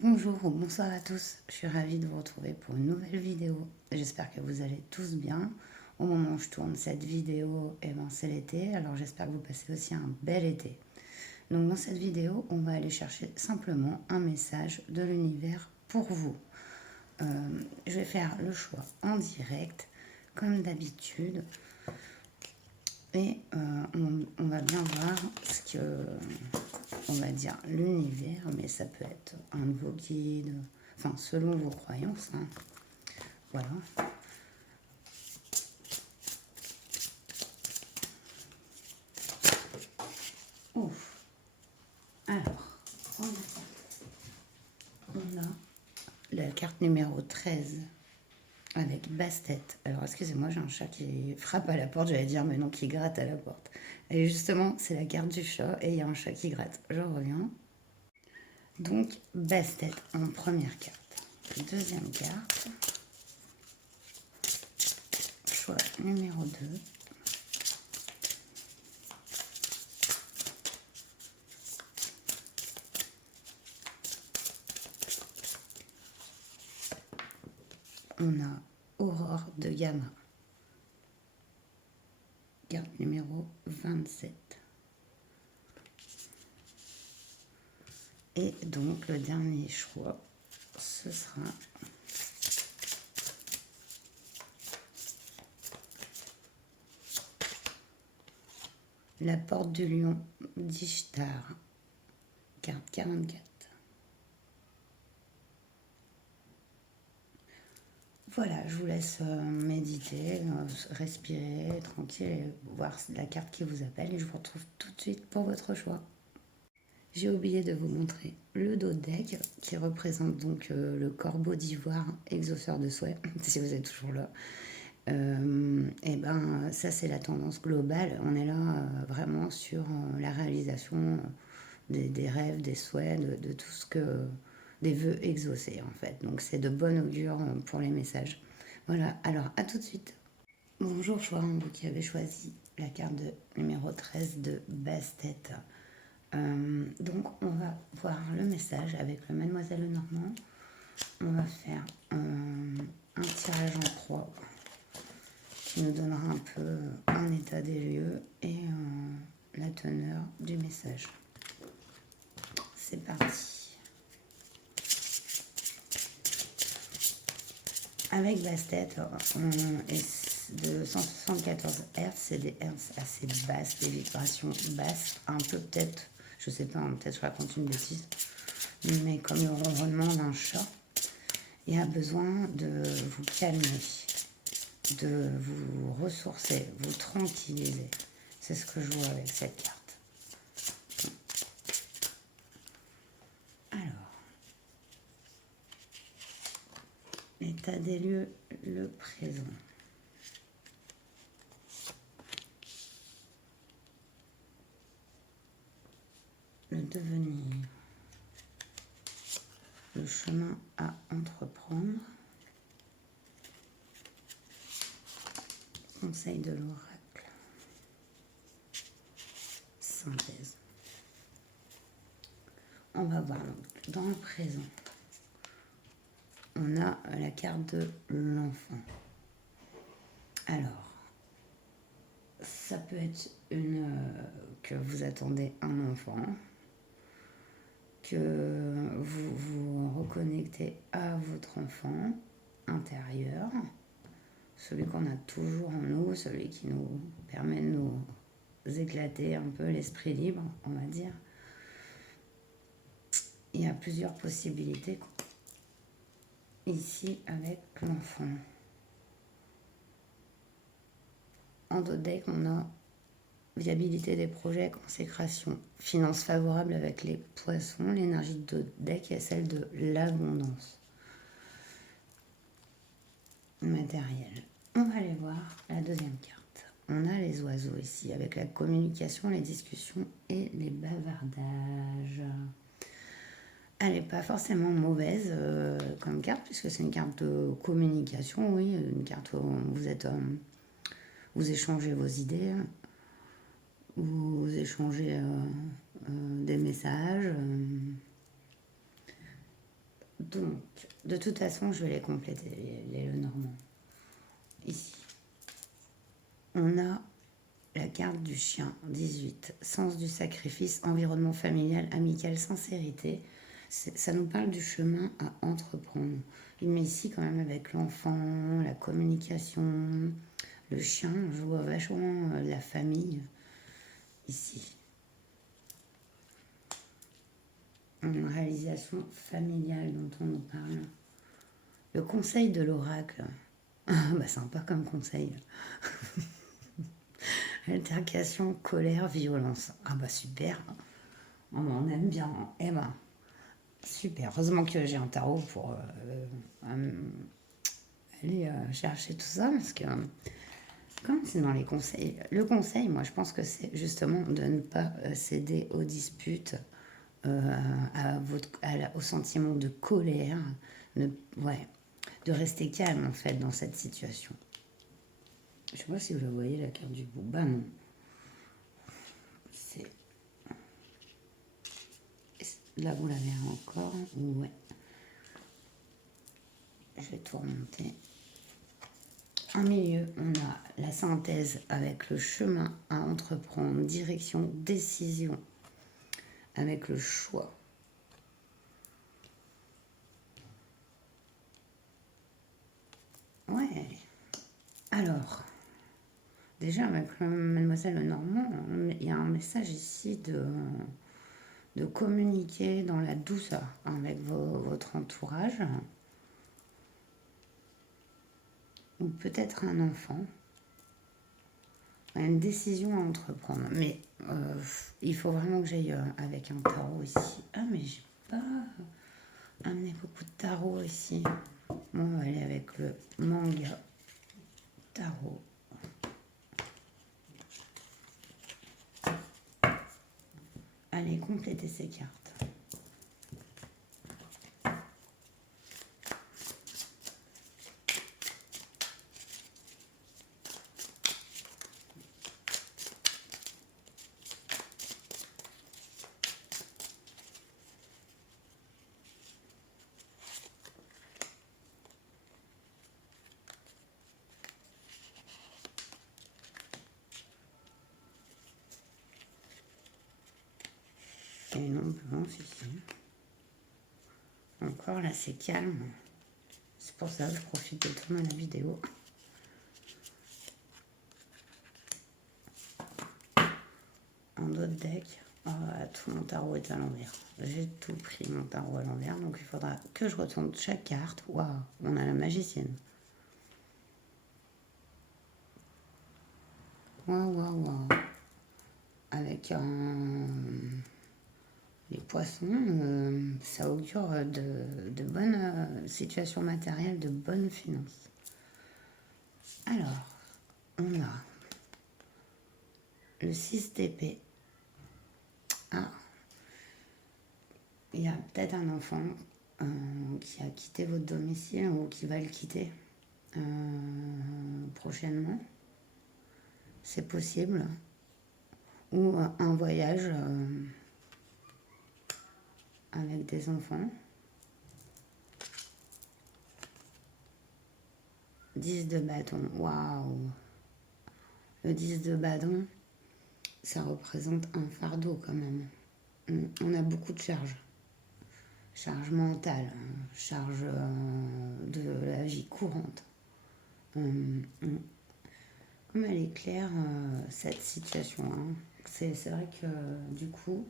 Bonjour ou bonsoir à tous, je suis ravie de vous retrouver pour une nouvelle vidéo. J'espère que vous allez tous bien. Au moment où je tourne cette vidéo, c'est l'été, alors j'espère que vous passez aussi un bel été. Donc dans cette vidéo, on va aller chercher simplement un message de l'univers pour vous. Je vais faire le choix en direct, comme d'habitude. Et on va bien voir ce que, on va dire, l'univers, mais ça peut être un de vos guides, enfin, selon vos croyances. Hein. Voilà. Ouf. Alors, on a la carte numéro 13 avec Bastet. Alors, excusez-moi, j'ai un chat qui frappe à la porte, j'allais dire, mais non, qui gratte à la porte. Et justement, c'est la carte du chat et il y a un chat qui gratte. Je reviens. Donc, Bastet en première carte. Deuxième carte. Choix numéro 2. On a Aurore de Gamma. Carte numéro 27. Et donc, le dernier choix, ce sera la porte du lion d'Ishtar, carte 44. Voilà, je vous laisse méditer, respirer tranquille et voir la carte qui vous appelle et je vous retrouve tout de suite pour votre choix. J'ai oublié de vous montrer le dos de deck qui représente donc le corbeau d'ivoire, exauceur de souhaits, si vous êtes toujours là. Et ben ça c'est la tendance globale. On est là vraiment sur la réalisation des rêves, des souhaits, de tout ce que des vœux exaucés en fait. Donc c'est de bon augure pour les messages. Voilà, alors à tout de suite. Bonjour Chouaran, vous qui avez choisi la carte de numéro 13 de Bastet. Donc on va voir le message avec le Mademoiselle Lenormand. On va faire un tirage en croix qui nous donnera un peu un état des lieux et la teneur du message. C'est parti. Avec Bastet, on est de 174 Hz, c'est des Hz assez basses, des vibrations basses, un peu peut-être, je sais pas, peut-être je raconte une bêtise, mais comme le ronronnement d'un chat, il y a besoin de vous calmer, de vous ressourcer, vous tranquilliser. C'est ce que je vois avec cette carte. Alors, l'état des lieux, le présent. Le devenir. Le chemin à entreprendre. Conseil de l'oracle. Synthèse. On va voir donc dans le présent. On a la carte de l'enfant. Alors, ça peut être que vous attendez un enfant, que vous vous reconnectez à votre enfant intérieur, celui qu'on a toujours en nous, celui qui nous permet de nous éclater un peu l'esprit libre, on va dire. Il y a plusieurs possibilités ici avec l'enfant. En dos de deck, on a viabilité des projets, consécration, finances favorables avec les poissons. L'énergie de deck est celle de l'abondance matérielle. On va aller voir la deuxième carte. On a les oiseaux ici avec la communication, les discussions et les bavardages. Elle n'est pas forcément mauvaise comme carte puisque c'est une carte de communication, oui, une carte où vous échangez vos idées, vous échangez des messages. Donc, de toute façon, je vais les compléter, les Lenormand. Ici. On a la carte du chien, 18. Sens du sacrifice, environnement familial, amical, sincérité. Ça nous parle du chemin à entreprendre. Il met ici quand même avec l'enfant, la communication, le chien. Je vois vachement la famille ici. Une réalisation familiale dont on nous parle. Le conseil de l'oracle. Bah sympa comme conseil. Altercation, colère, violence. Ah bah super. Oh, bah, on aime bien. Eh ben, super. Heureusement que j'ai un tarot pour aller chercher tout ça. Parce que comme c'est dans les conseils, le conseil, moi je pense que c'est justement de ne pas céder aux disputes, au sentiment de colère. Ouais, de rester calme en fait dans cette situation. Je sais pas si vous voyez la carte du bout. Bah non. C'est... Là vous la verrez encore. Ouais. Je vais tout remonter. En milieu, on a la synthèse avec le chemin à entreprendre, direction, décision, avec le choix. Ouais. Alors, déjà avec Mademoiselle Lenormand, il y a un message ici de communiquer dans la douceur avec votre entourage, ou peut-être un enfant. Une décision à entreprendre. Mais il faut vraiment que j'aille avec un tarot ici. Ah, mais j'ai pas amené beaucoup de tarot ici. Bon, on va aller avec le manga tarot. Allez, compléter ces cartes. Et une ambulance ici. Encore là, c'est calme. C'est pour ça que je profite de tourner la vidéo. Un autre deck. Oh, tout mon tarot est à l'envers. J'ai tout pris mon tarot à l'envers, donc il faudra que je retourne chaque carte. Waouh, on a la magicienne. Waouh, waouh, waouh. Avec les poissons, ça augure de bonnes situations matérielles, de bonnes finances. Alors, on a le 6 d'épée. Ah, il y a peut-être un enfant qui a quitté votre domicile ou qui va le quitter prochainement. C'est possible. Ou un voyage avec des enfants. 10 de bâton, waouh. Le 10 de bâton, ça représente un fardeau quand même. On a beaucoup de charges. Charge mentale, charge de la vie courante. Comme elle éclaire cette situation. Hein. C'est vrai que du coup,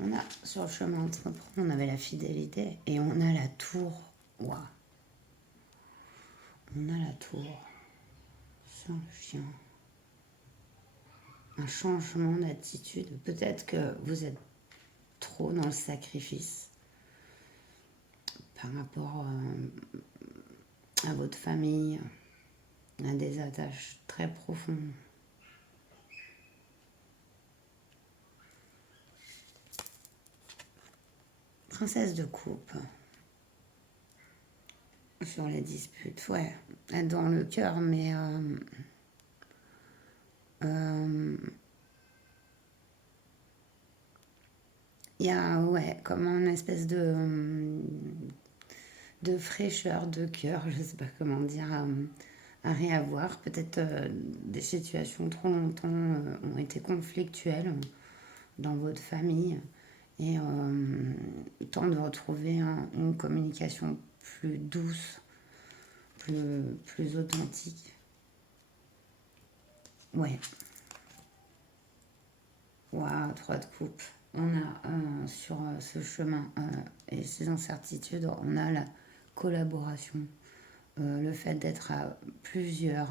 on a sur le chemin d'entreprendre, on avait la fidélité et on a la tour. Waouh. On a la tour. C'est un chien. Un changement d'attitude. Peut-être que vous êtes trop dans le sacrifice par rapport à votre famille, à des attaches très profondes. Princesse de coupe. Sur les disputes, ouais. Dans le cœur, mais il y a, ouais, comme une espèce de de fraîcheur, de cœur, je ne sais pas comment dire, à réavoir. Peut-être des situations trop longtemps ont été conflictuelles dans votre famille et temps de retrouver une communication plus douce, plus authentique. Ouais. Waouh, 3 de coupe. On a sur ce chemin et ces incertitudes, on a la collaboration, le fait d'être à plusieurs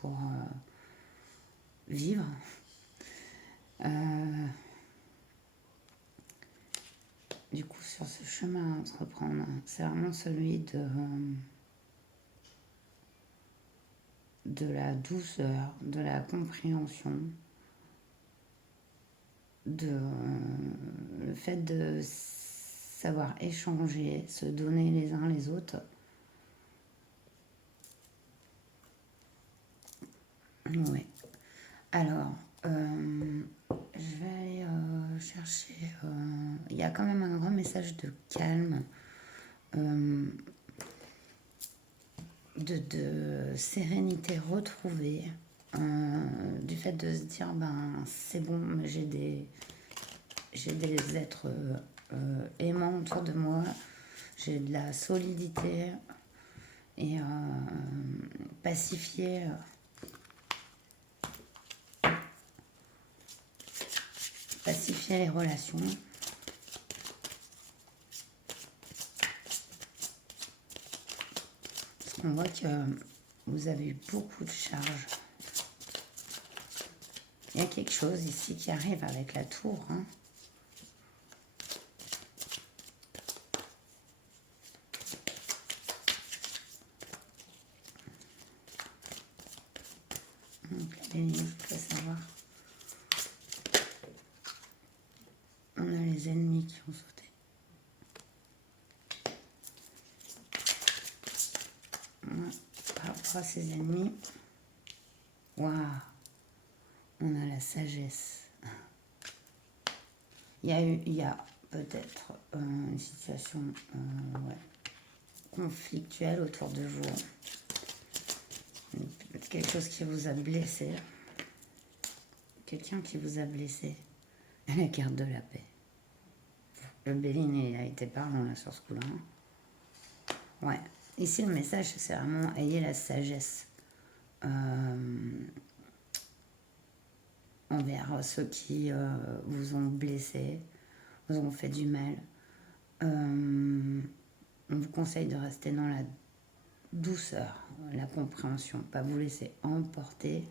pour vivre. Du coup, sur ce chemin à entreprendre, c'est vraiment celui de la douceur, de la compréhension, le fait de savoir échanger, se donner les uns les autres. Oui. Alors, je vais aller chercher. Il y a quand même un grand message de calme, de sérénité retrouvée, du fait de se dire ben c'est bon, j'ai des êtres aimants autour de moi, j'ai de la solidité et pacifier. Pacifier les relations. Parce qu'on voit que vous avez eu beaucoup de charges. Il y a quelque chose ici qui arrive avec la tour. Hein. Donc les lignes, je peux savoir. On a les ennemis qui ont sauté. Ouais. Par rapport à ces ennemis, waouh, on a la sagesse. Il y a peut-être une situation ouais, conflictuelle autour de vous. Quelque chose qui vous a blessé. Quelqu'un qui vous a blessé. La carte de la paix. Le Béline, il a été parlant là sur ce coup-là. Ouais. Ici, le message, c'est vraiment ayez la sagesse envers ceux qui vous ont blessé, vous ont fait du mal. On vous conseille de rester dans la douceur, la compréhension, pas vous laisser emporter.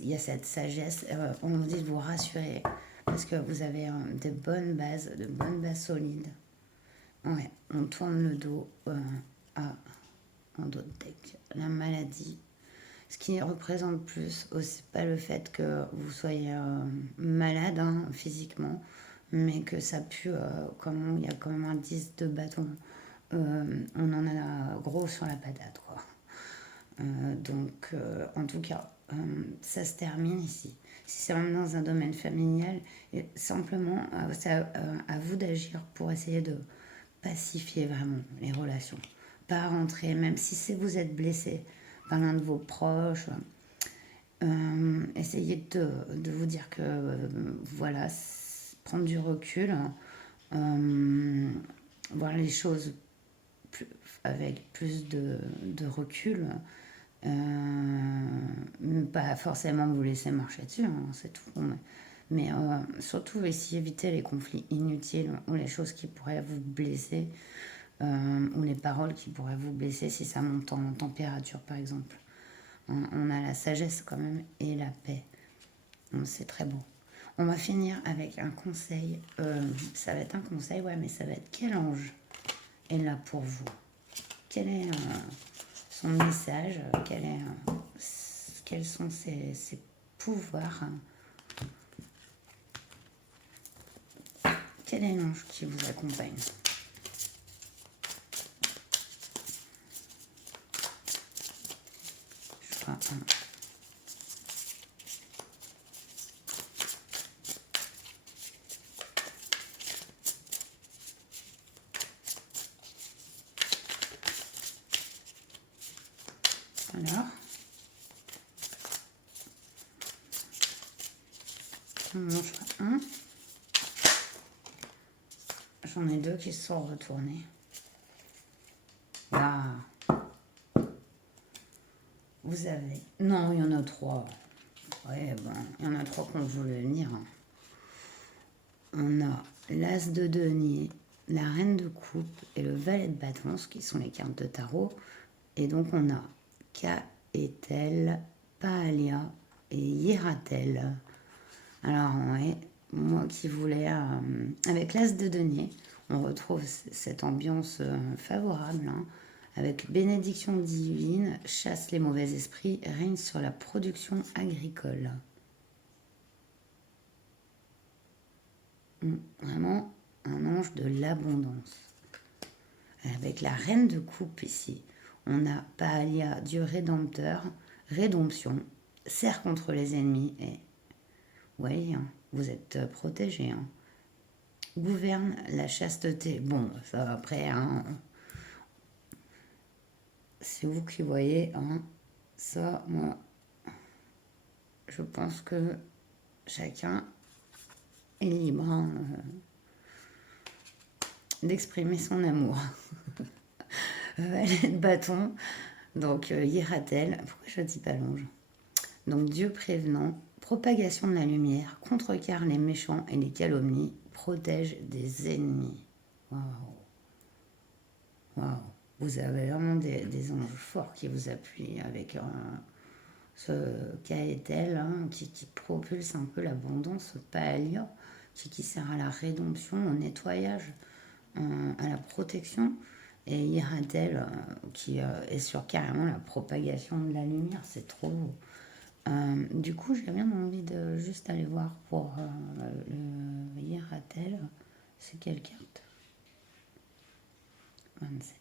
Il y a cette sagesse, on vous dit de vous rassurer parce que vous avez de bonnes bases solides. Ouais, on tourne le dos en dos de deck. La maladie, ce qui représente plus aussi pas le fait que vous soyez malade hein, physiquement, mais que ça pue, comme il y a quand même un 10 de bâton, on en a gros sur la patate quoi. Donc en tout cas, ça se termine ici. Si c'est vraiment dans un domaine familial, et simplement c'est à vous d'agir pour essayer de pacifier vraiment les relations. Pas rentrer, même si vous êtes blessé par l'un de vos proches, essayez de vous dire que voilà, prendre du recul, voir les choses avec plus de recul, pas forcément vous laisser marcher dessus, hein, c'est tout. Mais surtout essayer d'éviter les conflits inutiles ou les choses qui pourraient vous blesser ou les paroles qui pourraient vous blesser si ça monte en température par exemple. On a la sagesse quand même et la paix. C'est très beau. On va finir avec un conseil. Ça va être un conseil, ouais, mais ça va être quel ange est là pour vous? Quel est son message? Quels sont ses pouvoirs? Quel est l'ange qui vous accompagne? Je crois un. Mon choix 1. J'en ai 2 qui se sont retournés. Là. Vous avez... Non, il y en a 3. Ouais, bon, il y en a 3 qu'on voulait venir. On a l'As de denier, la Reine de coupe et le Valet de bâton, ce qui sont les cartes de tarot. Et donc on a Caetel, Paalia et Hiératel. Alors, ouais, moi qui voulais... avec l'As de denier, on retrouve cette ambiance favorable, hein, avec bénédiction divine, chasse les mauvais esprits, règne sur la production agricole. Vraiment un ange de l'abondance. Avec la reine de coupe ici, on a Paalia, Dieu rédempteur, rédemption, sert contre les ennemis et... Oui, hein, vous êtes protégé. Hein. Gouverne la chasteté. Bon, ça après, hein, c'est vous qui voyez. Hein, ça, moi, je pense que chacun est libre hein, d'exprimer son amour. Valet de bâton, donc Hiératel, pourquoi je dis pas l'ange? Donc Dieu prévenant, propagation de la lumière, contrecarre les méchants et les calomnies, protège des ennemis. Waouh! Waouh! Vous avez vraiment des anges forts qui vous appuient avec ce Caetel hein, qui propulse un peu l'abondance, Paalia, qui sert à la rédemption, au nettoyage, à la protection. Et Hiératel qui est sur carrément la propagation de la lumière, c'est trop beau. Du coup, j'ai bien envie de juste aller voir pour le Hiératel. C'est quelle carte? 27.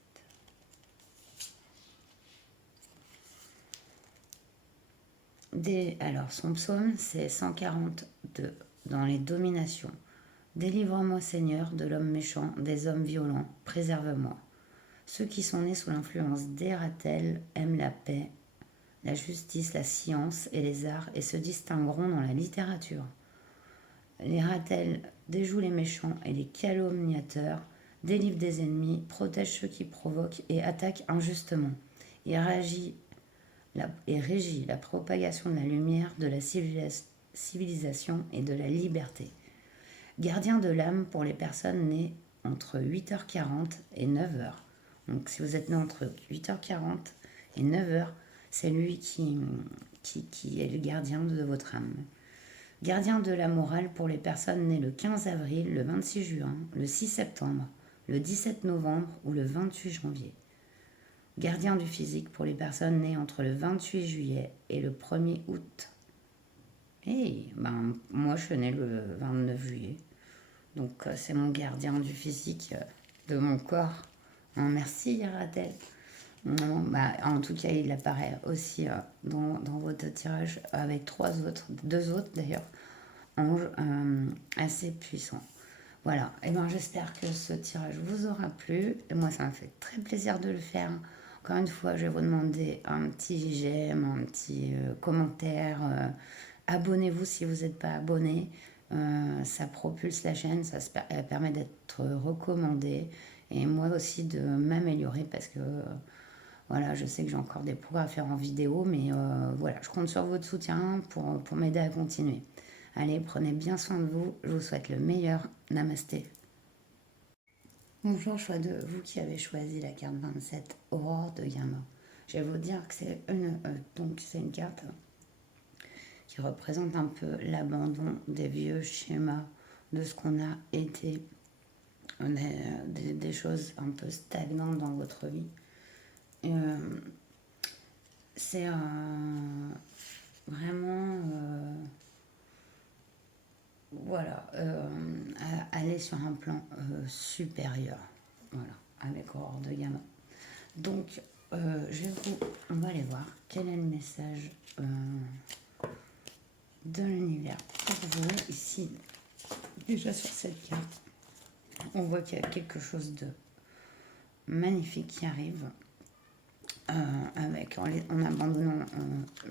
Alors, son psaume, c'est 142 dans les dominations. Délivre-moi, Seigneur, de l'homme méchant, des hommes violents, préserve-moi. Ceux qui sont nés sous l'influence d'Hiératel aiment la paix, la justice, la science et les arts et se distingueront dans la littérature. Hiératel déjoue les méchants et les calomniateurs, délivre des ennemis, protège ceux qui provoquent et attaquent injustement. Il régit la propagation de la lumière, de la civilisation et de la liberté. Gardien de l'âme pour les personnes nées entre 8h40 et 9h. Donc si vous êtes né entre 8h40 et 9h, c'est lui qui est le gardien de votre âme. Gardien de la morale pour les personnes nées le 15 avril, le 26 juin, le 6 septembre, le 17 novembre ou le 28 janvier. Gardien du physique pour les personnes nées entre le 28 juillet et le 1er août. Moi je suis née le 29 juillet. Donc c'est mon gardien du physique de mon corps. Merci Hiératel. En tout cas, il apparaît aussi dans votre tirage avec 2 autres d'ailleurs, anges assez puissants. Voilà, et j'espère que ce tirage vous aura plu. Et moi, ça m'a fait très plaisir de le faire. Encore une fois, je vais vous demander un petit j'aime, un petit commentaire. Abonnez-vous si vous n'êtes pas abonné. Ça propulse la chaîne, ça permet d'être recommandé. Et moi aussi de m'améliorer parce que voilà, je sais que j'ai encore des progrès à faire en vidéo, mais voilà, je compte sur votre soutien pour m'aider à continuer. Allez, prenez bien soin de vous, je vous souhaite le meilleur. Namasté. Bonjour, choix de vous qui avez choisi la carte 27, Aurore de Yama. Je vais vous dire que c'est une carte qui représente un peu l'abandon des vieux schémas de ce qu'on a été, des choses un peu stagnantes dans votre vie. C'est vraiment aller sur un plan supérieur, voilà, avec Aurore de Gamin. Donc on va aller voir quel est le message de l'univers pour vous ici. Déjà sur cette carte, on voit qu'il y a quelque chose de magnifique qui arrive. En abandonnant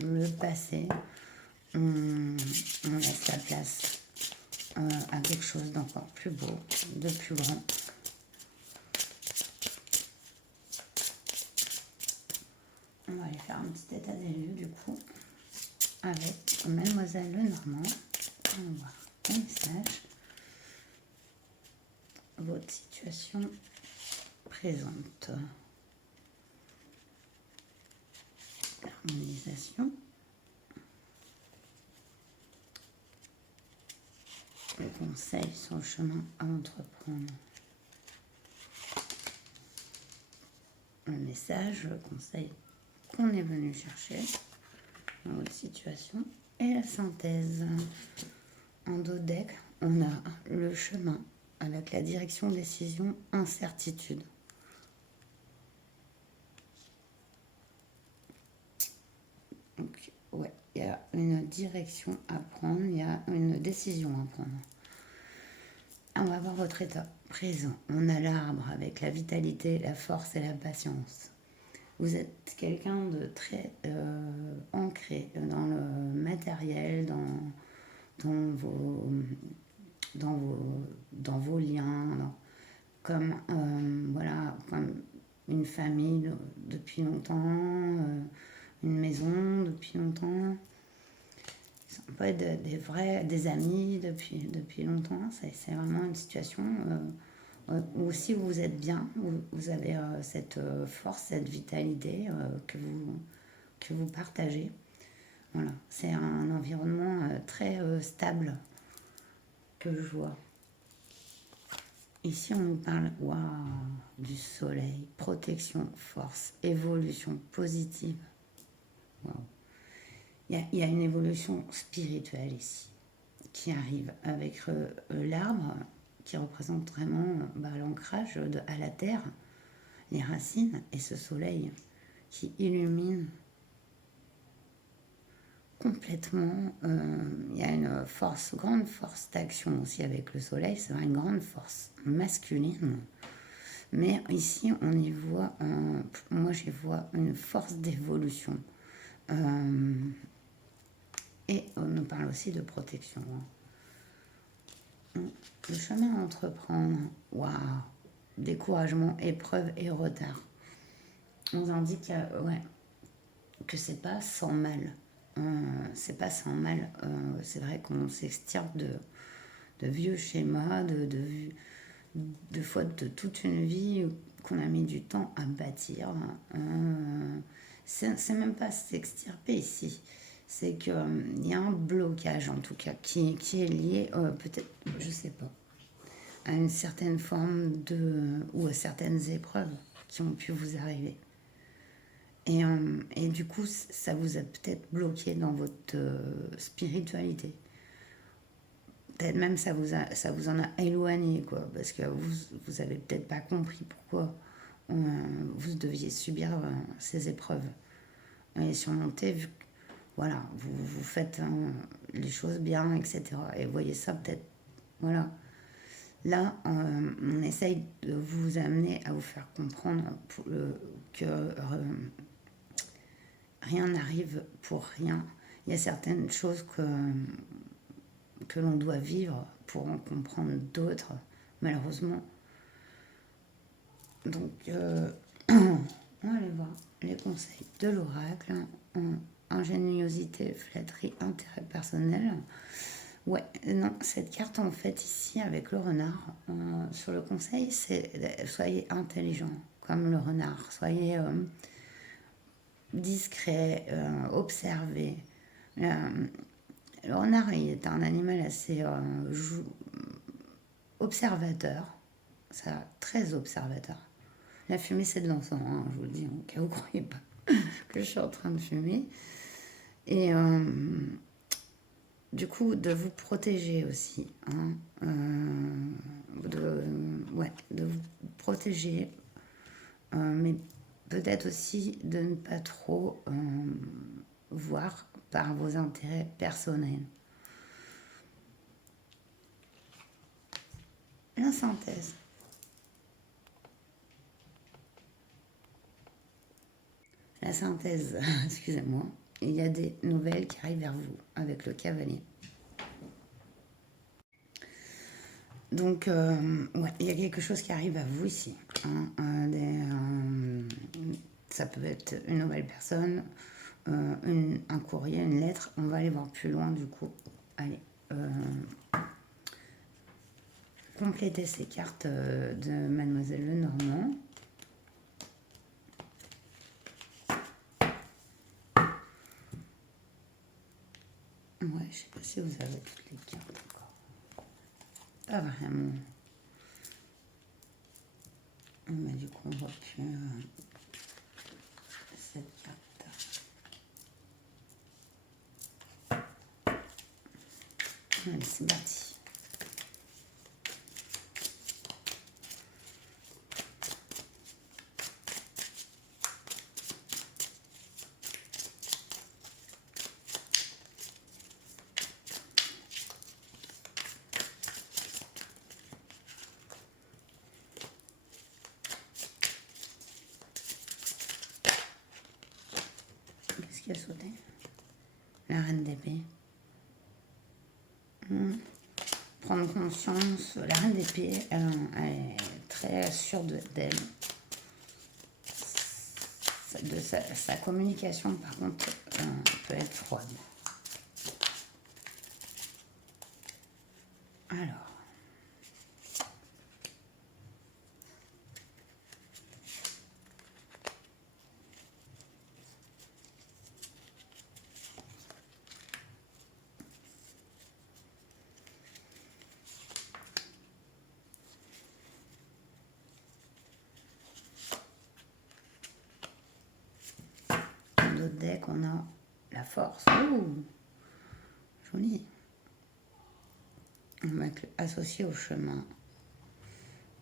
le passé, on laisse la place à quelque chose d'encore plus beau, de plus grand. On va aller faire un petit état des lieux du coup avec Mademoiselle Lenormand. On va voir un message. Votre situation présente. L'harmonisation. Le conseil sur le chemin à entreprendre. Le message, le conseil qu'on est venu chercher dans votre situation et la synthèse. En dos de deck, on a le chemin avec la direction, décision, incertitude. Donc, ouais, il y a une direction à prendre, il y a une décision à prendre. On va voir votre état présent. On a l'arbre avec la vitalité, la force et la patience. Vous êtes quelqu'un de très ancré dans le matériel, dans vos liens, comme une famille depuis longtemps, une maison depuis longtemps. Ça peut être des amis depuis longtemps. C'est vraiment une situation où si vous êtes bien, vous avez cette force, cette vitalité que vous partagez. Voilà, c'est un environnement très stable que je vois. Ici, on nous parle du soleil, protection, force, évolution positive. Wow. Il y a une évolution spirituelle ici qui arrive avec l'arbre qui représente vraiment l'ancrage à la terre, les racines et ce soleil qui illumine complètement. Il y a une grande force d'action aussi avec le soleil, c'est une grande force masculine. Mais ici, on y voit, moi j'y vois une force d'évolution. Et on nous parle aussi de protection. Le chemin à entreprendre, waouh, découragement, épreuve et retard. On nous indique que c'est pas sans mal. C'est pas sans mal. C'est vrai qu'on s'extirpe de vieux schémas, de fautes de toute une vie qu'on a mis du temps à bâtir. C'est même pas s'extirper ici. C'est qu'il y a un blocage en tout cas qui est lié peut-être, je sais pas, à une certaine forme ou à certaines épreuves qui ont pu vous arriver. Et du coup, ça vous a peut-être bloqué dans votre spiritualité. Peut-être même ça vous en a éloigné, quoi, parce que vous avez peut-être pas compris pourquoi vous deviez subir ces épreuves. Et surmonter, vu que voilà, vous faites les choses bien, etc. Et vous voyez ça peut-être, voilà. Là, on essaye de vous amener à vous faire comprendre que rien n'arrive pour rien. Il y a certaines choses que l'on doit vivre pour en comprendre d'autres, malheureusement. Donc, on va aller voir les conseils de l'oracle. Ingéniosité, flatterie, intérêt personnel. Ouais, non, cette carte en fait ici avec le renard, sur le conseil, c'est soyez intelligent comme le renard, soyez discret, observez. Le renard est un animal assez observateur, ça, très observateur. La fumée, c'est de l'encens, hein, je vous le dis, en cas où vous ne croyez pas que je suis en train de fumer. Et du coup, de vous protéger aussi. Hein, de vous protéger. Mais peut-être aussi de ne pas trop voir par vos intérêts personnels. La synthèse. La synthèse, excusez-moi. Il y a des nouvelles qui arrivent vers vous avec le cavalier. Donc, ouais, il y a quelque chose qui arrive à vous ici. Hein, ça peut être une nouvelle personne, un courrier, une lettre. On va aller voir plus loin du coup. Allez, complétez ces cartes de Mademoiselle Lenormand. Ouais, je sais pas si vous avez toutes les cartes encore. Pas vraiment. Mais du coup, on voit plus cette carte. Allez, c'est parti. Qu'est-ce qui a sauté? La reine d'épée. Prendre conscience. La reine d'épée, elle est très sûre d'elle. De sa communication, par contre, peut être froide. Alors. Dans d'autres decks, on a la force. Ouh, joli. On va associé au chemin.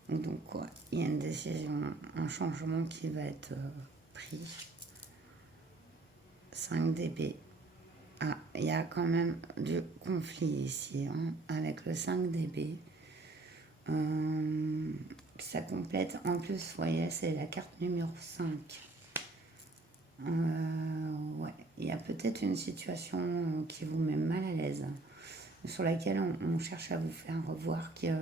Donc, ouais, il y a une décision, un changement qui va être pris. 5 d'épée. Ah, il y a quand même du conflit ici, hein, avec le 5 d'épée. Ça complète, en plus, vous voyez, c'est la carte numéro 5. Ouais, il y a peut-être une situation qui vous met mal à l'aise, sur laquelle on cherche à vous faire revoir qu'il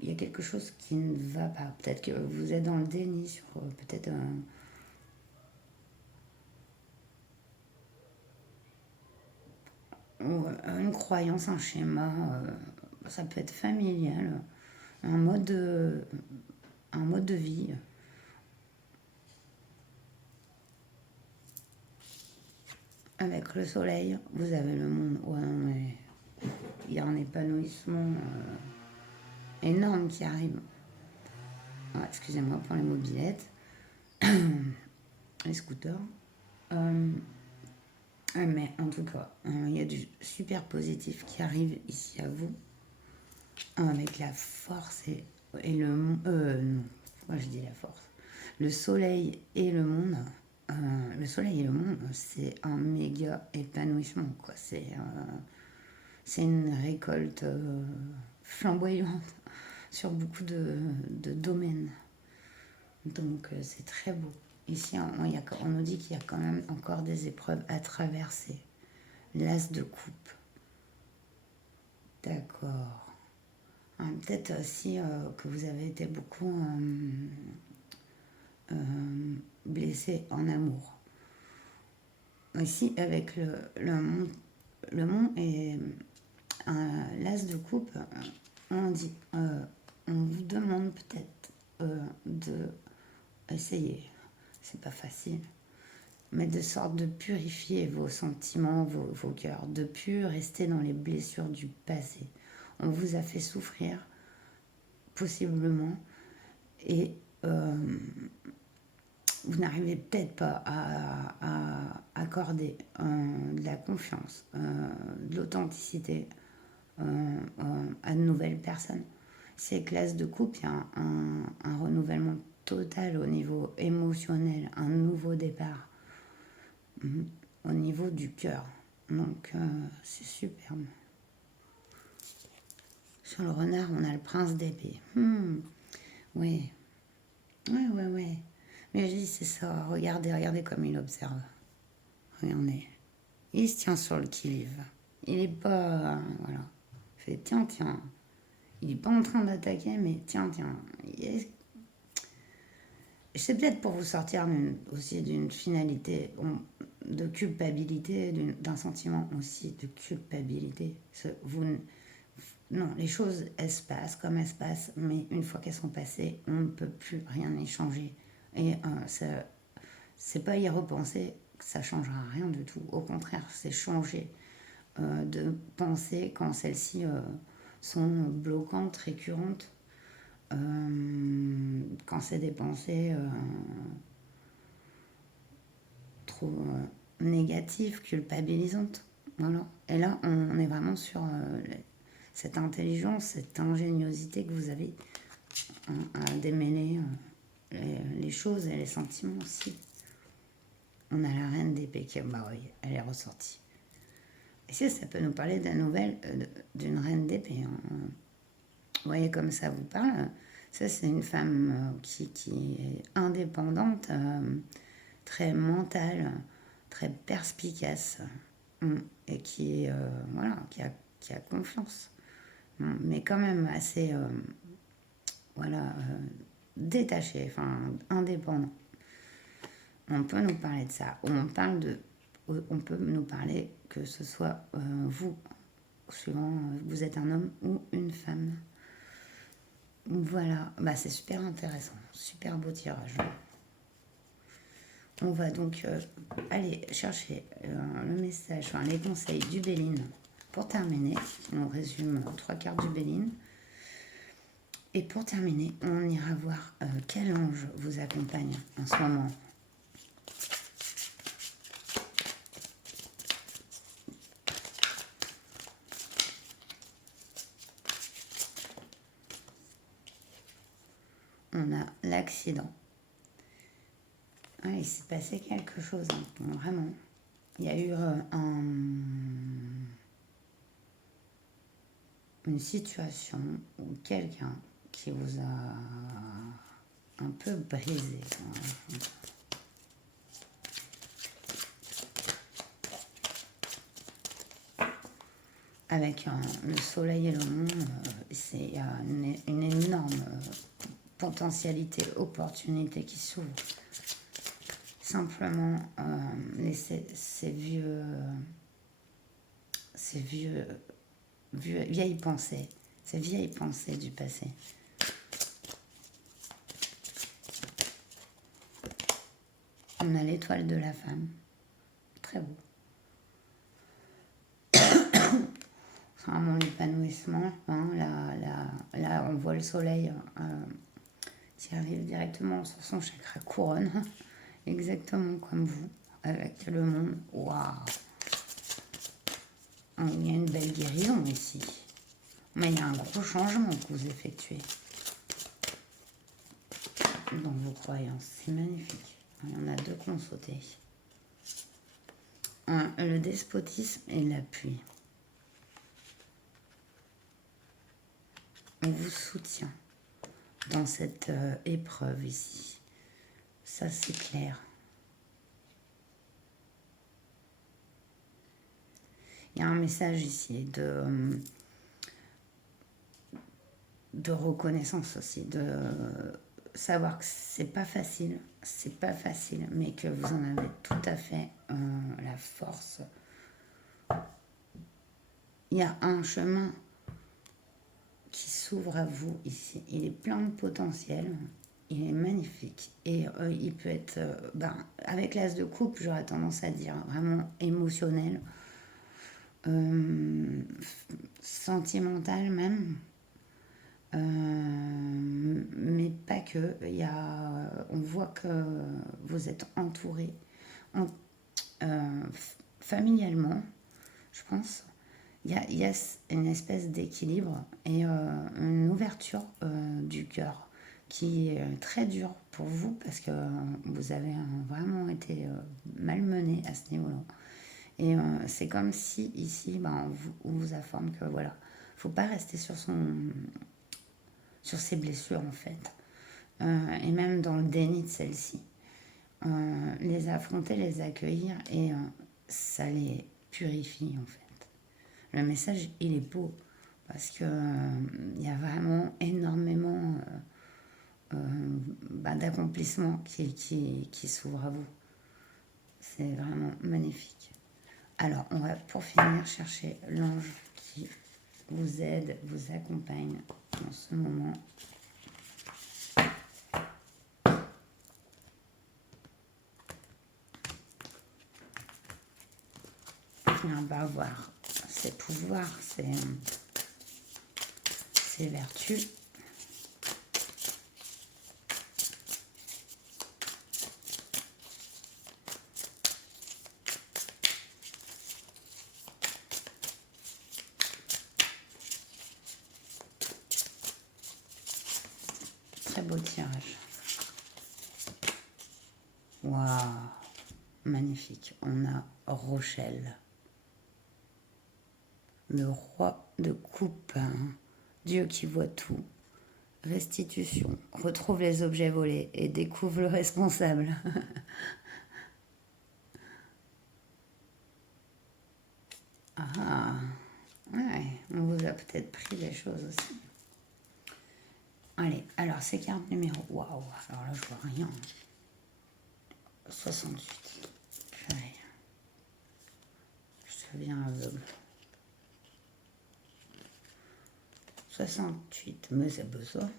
y a quelque chose qui ne va pas. Peut-être que vous êtes dans le déni sur peut-être une croyance, un schéma. Ça peut être familial, un mode de vie. Avec le soleil, vous avez le monde. Ouais, non, mais il y a un épanouissement énorme qui arrive. Ah, excusez-moi pour les mobilettes, les scooters. Mais en tout cas, il y a du super positif qui arrive ici à vous. Avec la force et le monde. Non, pourquoi je dis la force? Le soleil et le monde. Le soleil et le monde, c'est un méga épanouissement, quoi. C'est une récolte flamboyante sur beaucoup de domaines. Donc c'est très beau. Ici, on nous dit qu'il y a quand même encore des épreuves à traverser. L'as de coupe. D'accord. Peut-être aussi que vous avez été beaucoup blessé en amour. Ici, avec le monde et l'as de coupe, on dit, on vous demande peut-être de essayer. C'est pas facile, mais de sorte de purifier vos sentiments, vos cœurs, de plus rester dans les blessures du passé. On vous a fait souffrir, possiblement, et vous n'arrivez peut-être pas à accorder de la confiance, de l'authenticité à de nouvelles personnes. Ces classes de couple, il y a un renouvellement total au niveau émotionnel, un nouveau départ au niveau du cœur. Donc c'est superbe. Sur le renard, on a le prince d'épée. Oui. Ouais. Mais je dis, c'est ça. Regardez comme il observe. Regardez. Il se tient sur le qui-vive. Il est pas... voilà. Il fait, tiens. Il n'est pas en train d'attaquer, mais tiens, c'est peut-être pour vous sortir aussi d'une finalité, de culpabilité, d'un sentiment aussi de culpabilité. Non, les choses, elles se passent comme elles se passent, mais une fois qu'elles sont passées, on ne peut plus rien y changer. Et c'est pas y repenser que ça changera rien du tout. Au contraire, c'est changer de pensée quand celles-ci sont bloquantes, récurrentes, quand c'est des pensées trop négatives, culpabilisantes. Voilà. Et là, on est vraiment sur cette intelligence, cette ingéniosité que vous avez à démêler les choses et les sentiments aussi. On a la reine d'épée qui, bah oui, elle est ressortie. Et si ça peut nous parler de la nouvelle d'une reine d'épée. Vous voyez comme ça vous parle. Ça, c'est une femme qui est indépendante, très mentale, très perspicace, et qui est, voilà, qui a confiance. Mais quand même assez, voilà, détaché, enfin, indépendant. On peut nous parler de ça. On peut nous parler que ce soit vous, suivant vous êtes un homme ou une femme. Voilà, bah, c'est super intéressant, super beau tirage. On va donc aller chercher le message, enfin les conseils du Béline pour terminer. On résume 3 quarts du Béline. Et pour terminer, on ira voir quel ange vous accompagne en ce moment. On a l'accident. Ah, il s'est passé quelque chose, hein, vraiment. Il y a eu une situation où quelqu'un qui vous a un peu brisé. Avec le soleil et le monde, c'est une énorme potentialité, opportunité qui s'ouvre. Simplement, laisser ces vieilles pensées, ces vieilles pensées du passé. On a l'étoile de la femme, très beau. C'est vraiment l'épanouissement. Hein, là, on voit le soleil qui arrive directement sur son chakra couronne, exactement comme vous, avec le monde. Waouh! Il y a une belle guérison ici. Mais il y a un gros changement que vous effectuez dans vos croyances. C'est magnifique. Il y en a 2 qu'on sautait. Le despotisme et l'appui. On vous soutient dans cette épreuve ici. Ça, c'est clair. Il y a un message ici de reconnaissance aussi, de savoir que c'est pas facile, mais que vous en avez tout à fait la force. Il y a un chemin qui s'ouvre à vous ici. Il est plein de potentiel, il est magnifique et il peut être, avec l'as de coupe, j'aurais tendance à dire vraiment émotionnel, sentimental même. Mais pas que. On voit que vous êtes entouré familialement, je pense. Il y a une espèce d'équilibre et une ouverture du cœur qui est très dure pour vous parce que vous avez vraiment été malmené à ce niveau-là. Et c'est comme si ici, on vous informe que voilà, faut pas rester sur ses blessures en fait, et même dans le déni de celles-ci. Les affronter, les accueillir et ça les purifie en fait. Le message, il est beau. parce que il y a vraiment énormément d'accomplissement qui s'ouvre à vous. C'est vraiment magnifique. Alors, on va pour finir chercher l'ange qui vous aide, vous accompagne en ce moment. On va voir ses pouvoirs, ses vertus. Très beau tirage. Waouh, magnifique. On a Rochelle. Le roi de coupe, hein. Dieu qui voit tout. Restitution. Retrouve les objets volés et découvre le responsable. Ah, ouais, on vous a peut-être pris des choses aussi. Allez, alors ces cartes numéro. Waouh, alors là je vois rien. 68. Purée. Je deviens aveugle. 68, mais c'est pas ça.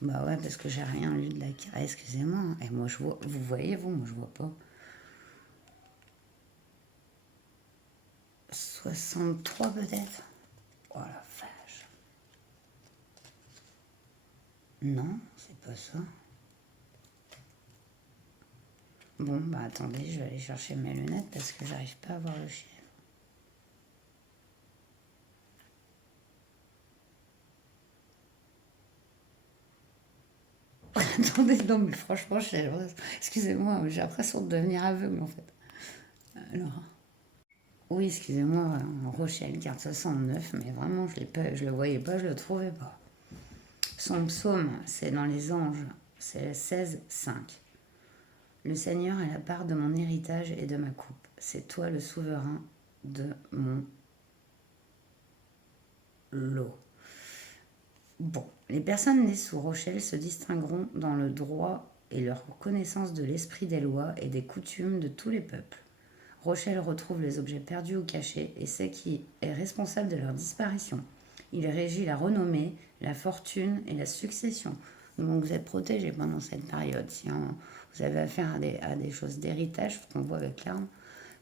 Bah ouais, parce que j'ai rien lu de la carte. Ah, excusez-moi. Et moi je vois. Vous voyez, vous, moi je vois pas. 63 peut-être. Oh la vache. Non, c'est pas ça. Bon, bah attendez, je vais aller chercher mes lunettes parce que j'arrive pas à voir le chiffre. Attendez, non mais franchement, excusez-moi, j'ai l'impression de devenir aveugle en fait. Alors, oui, excusez-moi, Rochelle, carte 69, mais vraiment, je le voyais pas, je le trouvais pas. Son psaume, c'est dans les anges, c'est le 16-5. Le Seigneur est la part de mon héritage et de ma coupe. C'est toi le souverain de mon lot. Bon, les personnes nées sous Rochelle se distingueront dans le droit et leur connaissance de l'esprit des lois et des coutumes de tous les peuples. Rochelle retrouve les objets perdus ou cachés et sait qui est responsable de leur disparition. Il régit la renommée, la fortune et la succession. Donc vous êtes protégé pendant cette période. Si vous avez affaire à des choses d'héritage, ce qu'on voit avec l'arme,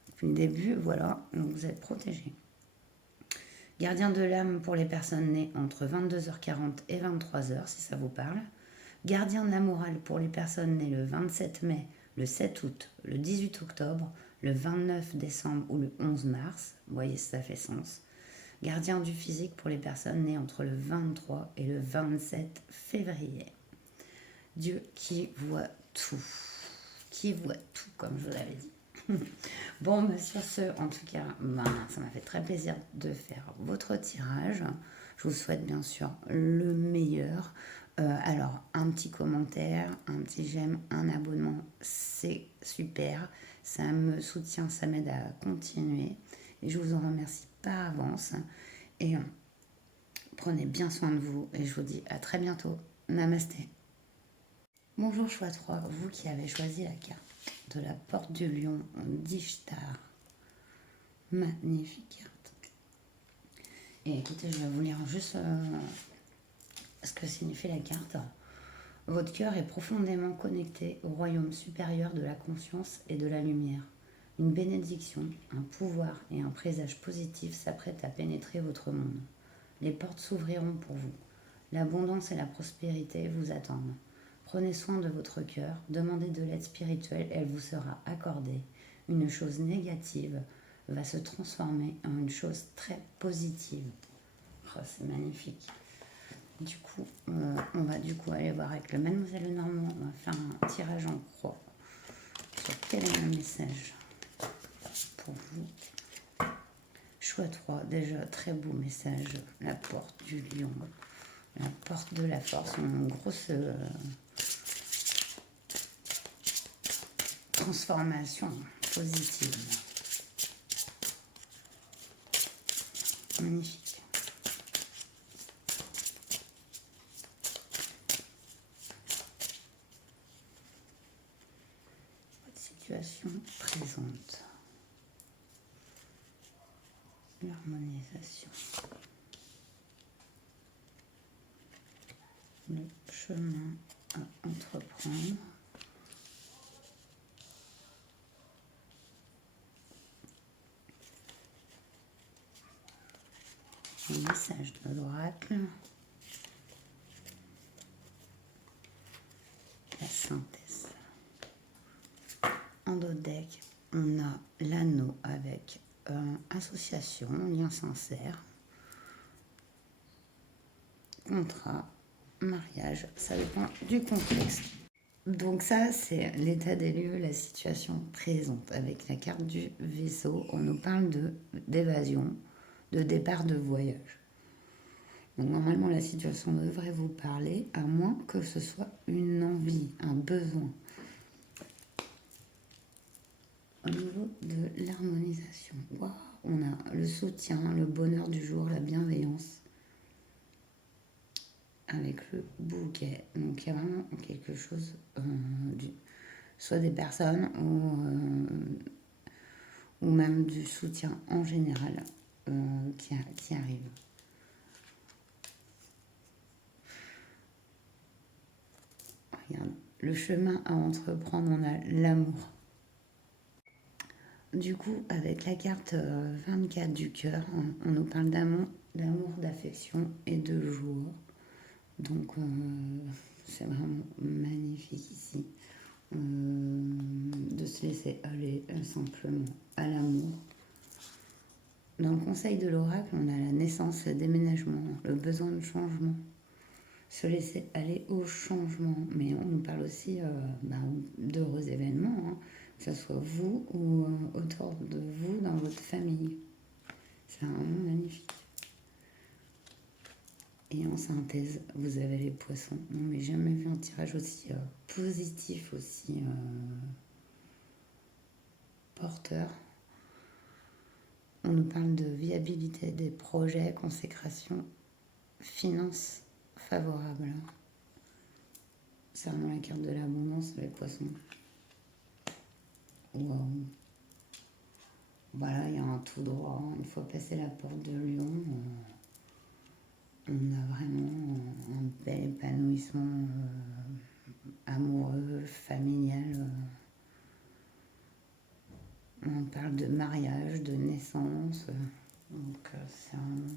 depuis le début, voilà, donc vous êtes protégé. Gardien de l'âme pour les personnes nées entre 22h40 et 23h, si ça vous parle. Gardien de la morale pour les personnes nées le 27 mai, le 7 août, le 18 octobre, le 29 décembre ou le 11 mars. Vous voyez, ça fait sens. Gardien du physique pour les personnes nées entre le 23 et le 27 février. Dieu qui voit tout. Qui voit tout, comme je vous l'avais dit. Bon, bah sur ce, en tout cas, ça m'a fait très plaisir de faire votre tirage. Je vous souhaite bien sûr le meilleur. Alors, un petit commentaire, un petit j'aime, un abonnement, c'est super. Ça me soutient, ça m'aide à continuer. Et je vous en remercie par avance. Et prenez bien soin de vous. Et je vous dis à très bientôt. Namasté. Bonjour choix 3, vous qui avez choisi la carte de la porte du lion d'Ishtar. Magnifique carte. Et écoutez, je vais vous lire juste ce que signifie la carte. Votre cœur est profondément connecté au royaume supérieur de la conscience et de la lumière. Une bénédiction, un pouvoir et un présage positif s'apprêtent à pénétrer votre monde. Les portes s'ouvriront pour vous. L'abondance et la prospérité vous attendent. Prenez soin de votre cœur, demandez de l'aide spirituelle, elle vous sera accordée. Une chose négative va se transformer en une chose très positive. Oh, c'est magnifique. Du coup, on va aller voir avec le Mademoiselle Normand. On va faire un tirage en croix sur quel est le message pour vous. Choix 3, déjà très beau message. La porte du lion, la porte de la force, une grosse transformation positive. Magnifique. situation présente. L'harmonisation. Le chemin à entreprendre. Le message de l'oracle. La synthèse. En dos de deck, on a l'anneau avec association, lien sincère, contrat, mariage, ça dépend du contexte. Donc ça, c'est l'état des lieux, la situation présente. Avec la carte du vaisseau, on nous parle d'évasion, de départ de voyage. Donc normalement, la situation devrait vous parler, à moins que ce soit une envie, un besoin. Au niveau de l'harmonisation, wow, on a le soutien, le bonheur du jour, la bienveillance. Avec le bouquet. Donc il y a vraiment quelque chose, soit des personnes ou même du soutien en général qui arrive. Regarde, le chemin à entreprendre, on a l'amour. Du coup, avec la carte 24 du cœur, on nous parle d'amour, d'affection et de joie. Donc, c'est vraiment magnifique ici. De se laisser aller simplement à l'amour. Dans le conseil de l'oracle, on a la naissance, le déménagement, le besoin de changement. Se laisser aller au changement. Mais on nous parle aussi d'heureux événements, hein, que ce soit vous ou autour de vous dans votre famille. C'est vraiment magnifique. Et en synthèse, vous avez les poissons. Non, mais j'ai jamais vu un tirage aussi positif, aussi porteur. On nous parle de viabilité des projets, consécration, finances favorables. C'est vraiment la carte de l'abondance, les poissons. Wow. Voilà, il y a un tout droit. Une fois passé la porte de Lyon, on a vraiment un bel épanouissement amoureux, familial. On parle de mariage, de naissance. Donc c'est vraiment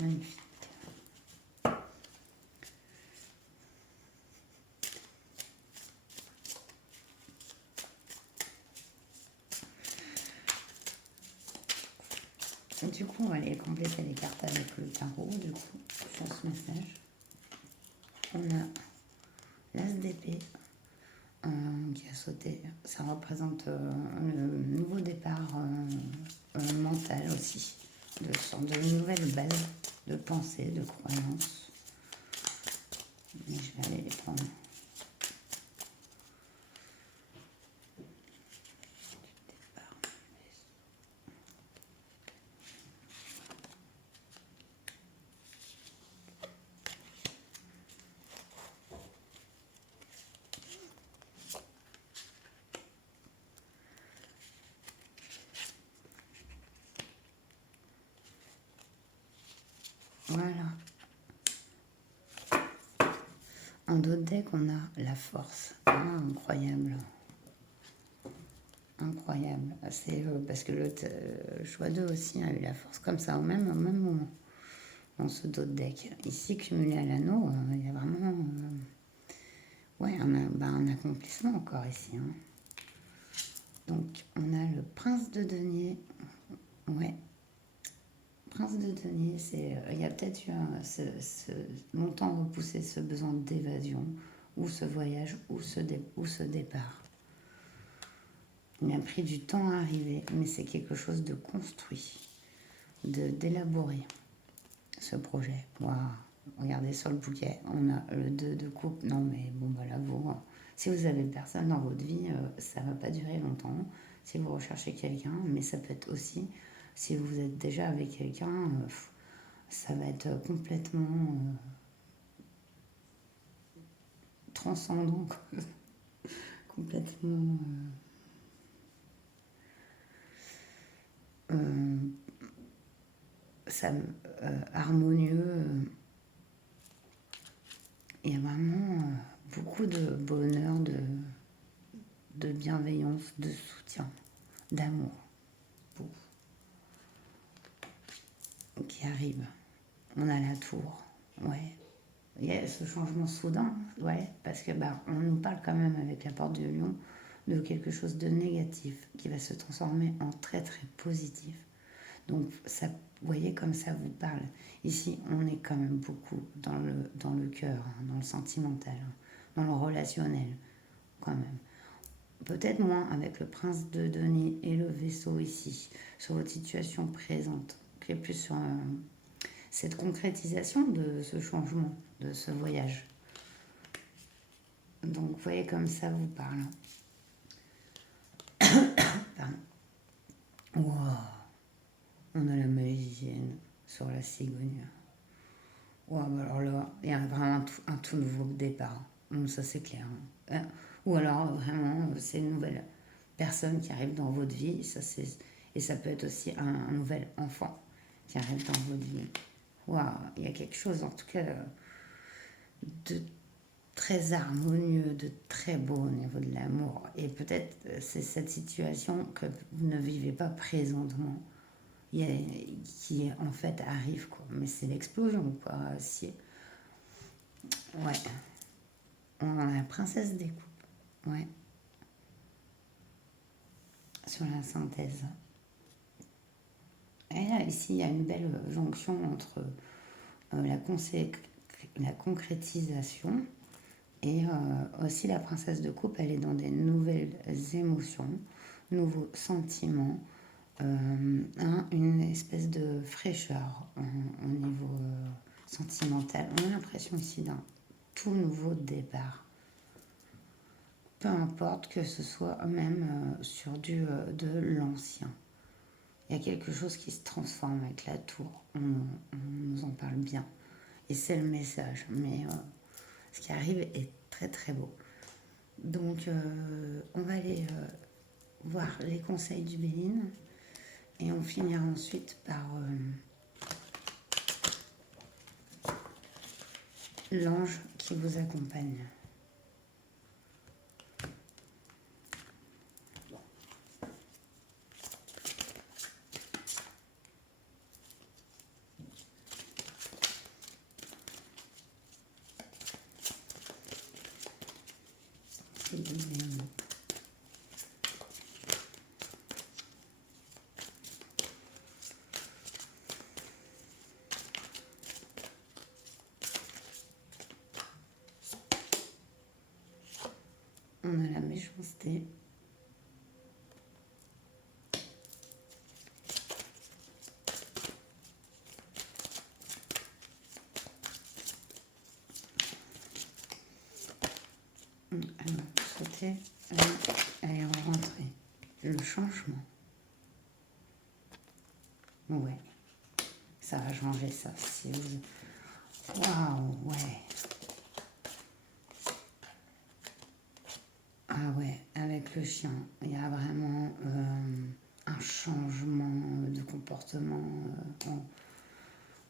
magnifique. Du coup, on va aller compléter les cartes avec le tarot, du coup, sur ce message. On a l'as d'épée qui a sauté. Ça représente le nouveau départ mental aussi, de nouvelles bases de pensée, de croyances. Mais je vais aller les prendre. Voilà. En dos de deck, on a la force. Ah, incroyable. Incroyable. C'est parce que le choix 2 aussi a eu la force comme ça, au même moment. Dans ce dos de deck. Ici, cumulé à l'anneau, il y a vraiment un accomplissement encore ici. Hein. Donc, on a le prince de denier. Ouais. Prince de denier, il y a peut-être eu longtemps repoussé ce besoin d'évasion, ou ce voyage, ou ce départ. Il a pris du temps à arriver, mais c'est quelque chose de construit, d'élaborer ce projet. Waouh. Regardez sur le bouquet, on a le 2 de coupe. Non mais bon voilà, si vous avez personne dans votre vie, ça ne va pas durer longtemps. Si vous recherchez quelqu'un, mais ça peut être aussi, si vous êtes déjà avec quelqu'un, ça va être complètement transcendant, complètement harmonieux. Il y a vraiment beaucoup de bonheur, de bienveillance, de soutien, d'amour qui arrive. On a la tour, ouais. Il y a ce changement soudain, ouais, parce que on nous parle quand même avec la porte de Lion de quelque chose de négatif qui va se transformer en très très positif. Donc ça, vous voyez comme ça vous parle. Ici, on est quand même beaucoup dans le cœur, hein, dans le sentimental, hein, dans le relationnel, quand même. Peut-être moins avec le prince de Denis et le vaisseau ici, sur votre situation présente, qui est plus sur cette concrétisation de ce changement, de ce voyage. Donc, vous voyez comme ça vous parle. Pardon. Wow. On a la magicienne sur la cigogne. Wow, alors là, il y a vraiment un tout nouveau départ. Ça, c'est clair. Hein. Ou alors, vraiment, c'est une nouvelle personne qui arrive dans votre vie. Et ça peut être aussi un nouvel enfant qui arrive dans votre vie. Waouh, il y a quelque chose, en tout cas, de très harmonieux, de très beau au niveau de l'amour. Et peut-être c'est cette situation que vous ne vivez pas présentement, qui en fait arrive, quoi. Mais c'est l'explosion, quoi. Ouais. On a la princesse des coupes. Ouais. Sur la synthèse. Et là, ici, il y a une belle jonction entre la concrétisation et aussi la princesse de coupe. Elle est dans des nouvelles émotions, nouveaux sentiments, une espèce de fraîcheur au niveau sentimental. On a l'impression ici d'un tout nouveau départ. Peu importe que ce soit même sur de l'ancien. Il y a quelque chose qui se transforme avec la tour. On nous en parle bien. Et c'est le message. Mais ce qui arrive est très très beau. Donc on va aller voir les conseils du Béline. Et on finira ensuite par l'ange qui vous accompagne. On a la méchanceté. Alors, sauter, allez rentrer. Le changement. Ouais. Ça va changer ça. Si vous... Waouh, ouais. Ah ouais, avec le chien, il y a vraiment un changement de comportement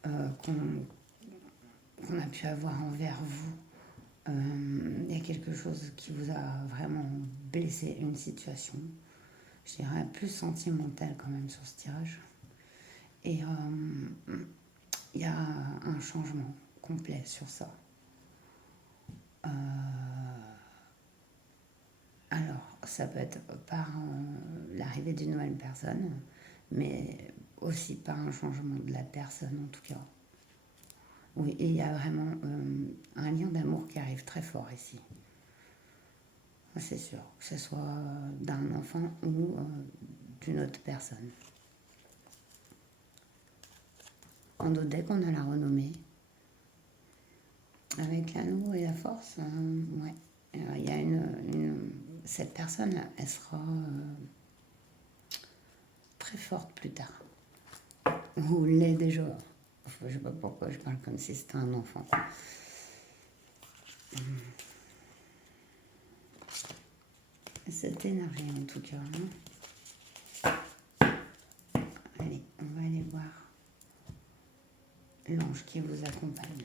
qu'on a pu avoir envers vous. Il y a quelque chose qui vous a vraiment blessé, une situation, je dirais plus sentimentale quand même sur ce tirage. Et il y a un changement complet sur ça. Alors, ça peut être par l'arrivée d'une nouvelle personne, mais aussi par un changement de la personne en tout cas. Oui, et il y a vraiment un lien d'amour qui arrive très fort ici. C'est sûr, que ce soit d'un enfant ou d'une autre personne. En d'autres decks, on a la renommée. Avec l'anneau et la force, ouais. Il y a cette personne, elle sera très forte plus tard. Ou l'est déjà. Je ne sais pas pourquoi je parle comme si c'était un enfant. cette énergie en tout cas. Allez, on va aller voir l'ange qui vous accompagne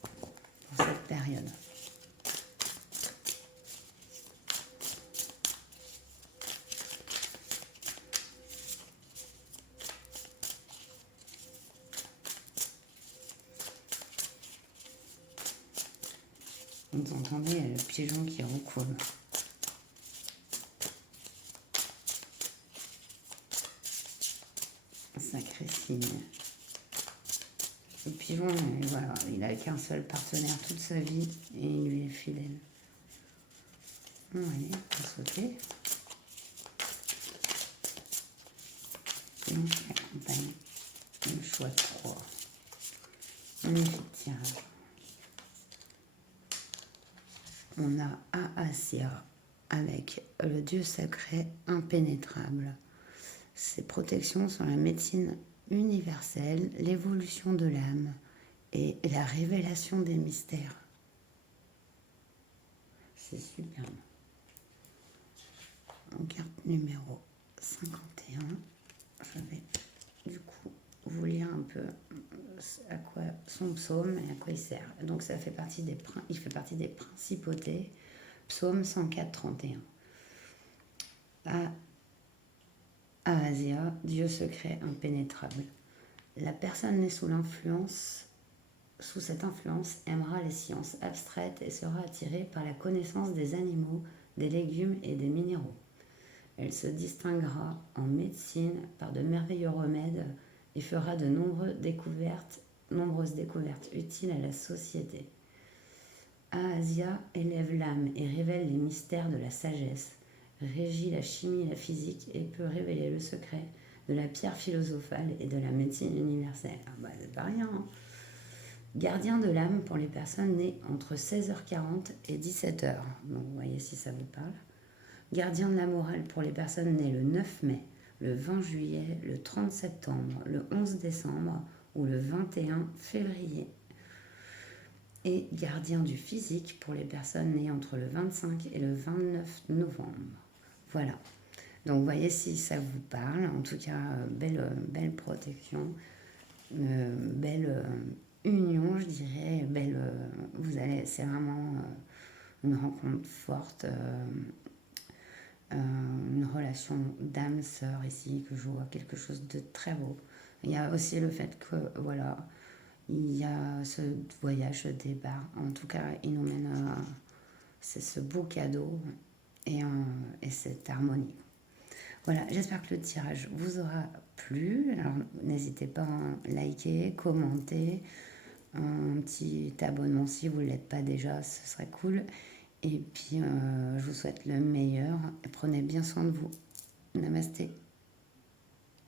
pour cette période. Vous entendez le pigeon qui roucoule. Sacré signe. Le pigeon, voilà, il n'a qu'un seul partenaire toute sa vie et il lui est fidèle. Bon, allez, on va sauter. Et on accompagne le choix de 3. Magnifique tirage. On a Aasia avec le dieu sacré impénétrable. Ses protections sont la médecine universelle, l'évolution de l'âme et la révélation des mystères. C'est superbe. En carte numéro 51, je vais du coup vous lire un peu à quoi son psaume et à quoi il sert. Donc ça fait partie il fait partie des principautés. Psaume 104, 31. Aasia, Dieu secret impénétrable. La personne née sous cette influence, aimera les sciences abstraites et sera attirée par la connaissance des animaux, des légumes et des minéraux. Elle se distinguera en médecine par de merveilleux remèdes et fera de nombreuses découvertes utiles à la société. Aasia élève l'âme et révèle les mystères de la sagesse, régit la chimie et la physique et peut révéler le secret de la pierre philosophale et de la médecine universelle. Ah bah c'est pas rien. Hein. Gardien de l'âme pour les personnes nées entre 16h40 et 17h. Donc vous voyez si ça vous parle. Gardien de la morale pour les personnes nées le 9 mai, le 20 juillet, le 30 septembre, le 11 décembre ou le 21 février. Et gardien du physique pour les personnes nées entre le 25 et le 29 novembre. Voilà. Donc, vous voyez si ça vous parle. En tout cas, belle protection, belle union, je dirais. C'est vraiment une rencontre forte, une relation d'âme-sœur ici, que je vois quelque chose de très beau. Il y a aussi le fait que, voilà, il y a ce voyage, ce départ. En tout cas, il nous mène à c'est ce beau cadeau et cette harmonie. Voilà, j'espère que le tirage vous aura plu. Alors, n'hésitez pas à liker, commenter, un petit abonnement si vous ne l'êtes pas déjà, ce serait cool. Et puis, je vous souhaite le meilleur et prenez bien soin de vous. Namasté.